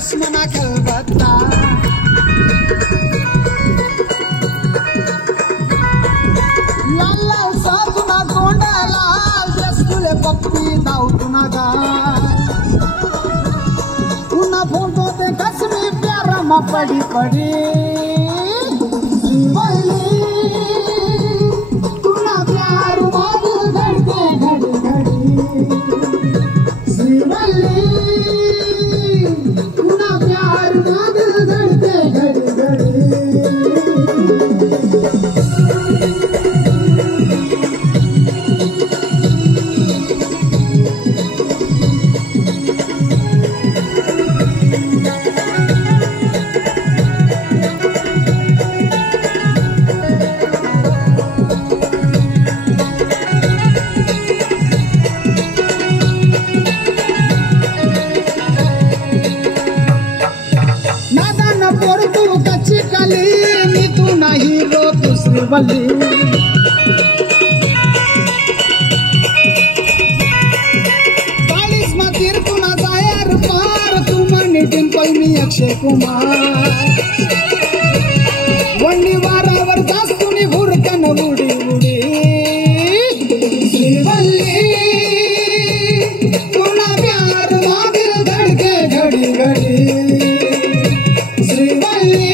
चष्मना खलबत्ता लाल लाल साधुना तोंडाला तुले पप्पी धावतुना गा पुन्हा फोटो ते कसमी प्यारा मा पडी पडी पुन्हा प्यार मागू धडके घडी घडी श्रीवल्ली पुन्हा प्यार मागू धडके घडी घडी नी तू नाही रो दुसरी वल्ली चाळीस मातीर तुना जायर पार तू म्हणे डिंपल मी अक्षय कुमार वंडी वारावर जास तुम्ही हुरकन उडी उडी श्रीवल्ली तुना प्यार मागील धडके घडी घडी श्रीवल्ली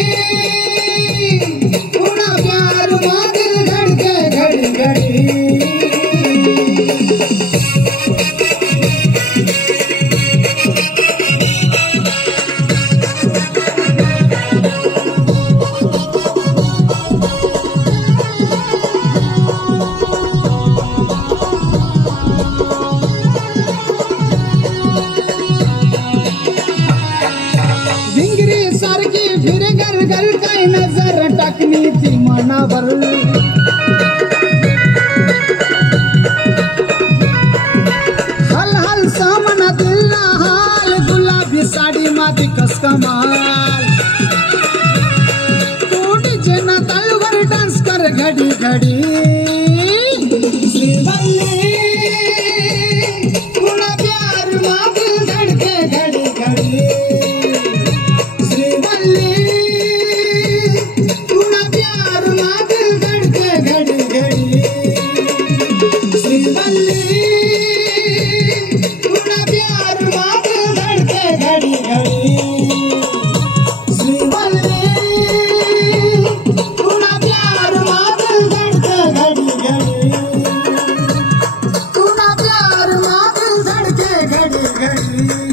सारखी फिर घर घर काय नजर टाकली ती मनावर हल हल सामना दिला हाल गुलाबी साडी माती कस कमाल तोडी जना तालवर डान्स कर घडी घडी श्रीवल्ली पुन्हा प्यार मागील धडके घडी घडी घड़ी